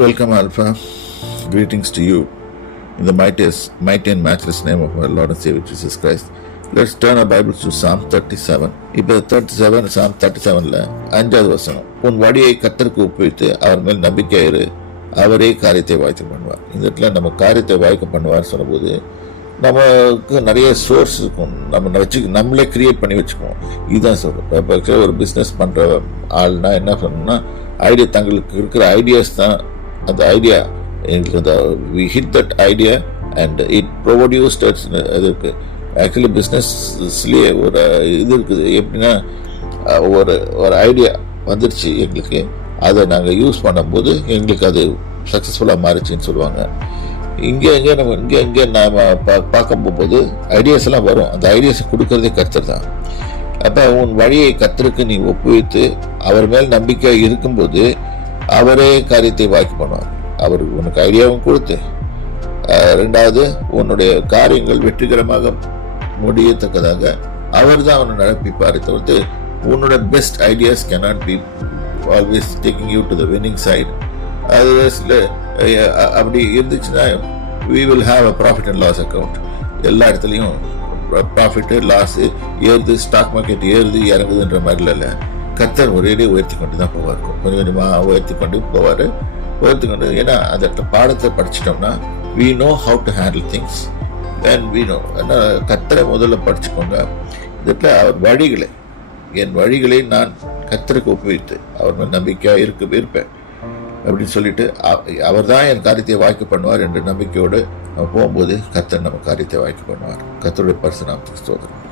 Welcome, Alpha. Greetings to you in the mighty and matchless name of our Lord and Savior Jesus Christ. Let's turn our Bibles to Psalm 37. இப்போ 37 Psalm 37ல 5வது வசனம், உன் வழியை கர்த்தருக்கு ஒப்புவித்து அவர் மேல் நம்பிக்கையாயிரு, அவரே காரியத்தை வாய்க்க பண்ணுவார். இந்த இடத்துல நம்ம காரியத்தை வாய்க்க பண்ணுவார் சொல்லும்போது நமக்கு நிறைய சோர்ஸ் இருக்கும், நம்மளே கிரியேட் பண்ணி வச்சுக்குவோம். இதுதான் சொல்கிறோம். இப்போ ஒரு பிஸ்னஸ் பண்ணுற ஆள்னா என்ன பண்ணணும்னா, ஐடியா தங்களுக்கு இருக்கிற ஐடியாஸ் தான் அந்த ஐடியா எங்களுக்கு அந்த we hit that idea and it produced அது இருக்குது. ஆக்சுவலி பிஸ்னஸ்லேயே ஒரு இது இருக்குது, எப்படின்னா ஒரு ஐடியா வந்துருச்சு எங்களுக்கு, அதை நாங்கள் யூஸ் பண்ணும்போது எங்களுக்கு அது சக்ஸஸ்ஃபுல்லாக மாறிச்சின்னு சொல்லுவாங்க. இங்கே நாம் பார்க்க போகும்போது ஐடியாஸ் எல்லாம் வரும். அந்த ஐடியாஸை கொடுக்கறதே கர்த்தர் தான். அப்போ உன் வழியை கர்த்தருக்கு நீ ஒப்புவித்து அவர் மேல் நம்பிக்கை இருக்கும்போது அவரே காரியத்தை வாய்க்கு பண்ணுவார். அவர் உனக்கு ஐடியாவும் கொடுத்து, ரெண்டாவது உன்னுடைய காரியங்கள் வெற்றிகரமாக முடியத்தக்கதாக அவர் தான் அவனை நடப்பிப்பார். தவிர்த்து உன்னோட best ideas cannot be always taking you to the winning side. அது அப்படி இருந்துச்சுன்னா we will have a profit and loss account. எல்லா இடத்துலையும் ப்ராஃபிட்டு லாஸு ஏறுது, ஸ்டாக் மார்க்கெட் ஏறுது இறங்குதுன்ற மாதிரில இல்லை. கர்த்தர் ஒரேடியே உயர்த்தி கொண்டு தான் போவார், கொஞ்சம் கொஞ்சமாக உயர்த்தி கொண்டு போவார். ஏன்னா அந்த பாடத்தை படிச்சிட்டோம்னா we know how to handle things and we know. ஏன்னா கர்த்தரை முதல்ல படிச்சுக்கோங்க. இதில் அவர் வழிகளை, என் வழிகளை நான் கர்த்தருக்கு ஒப்புவித்து அவர் மேல் நம்பிக்கையாக இருப்பேன் அப்படின்னு சொல்லிட்டு அவர் தான் என் காரியத்தை வாய்க்க பண்ணுவார் என்ற நம்பிக்கையோடு நம்ம போகும்போது கர்த்தர் நம்ம காரியத்தை வாய்க்க பண்ணுவார். கர்த்தருடைய பரிசுத்த நாமத்துக்கு ஸ்தோத்திரம்.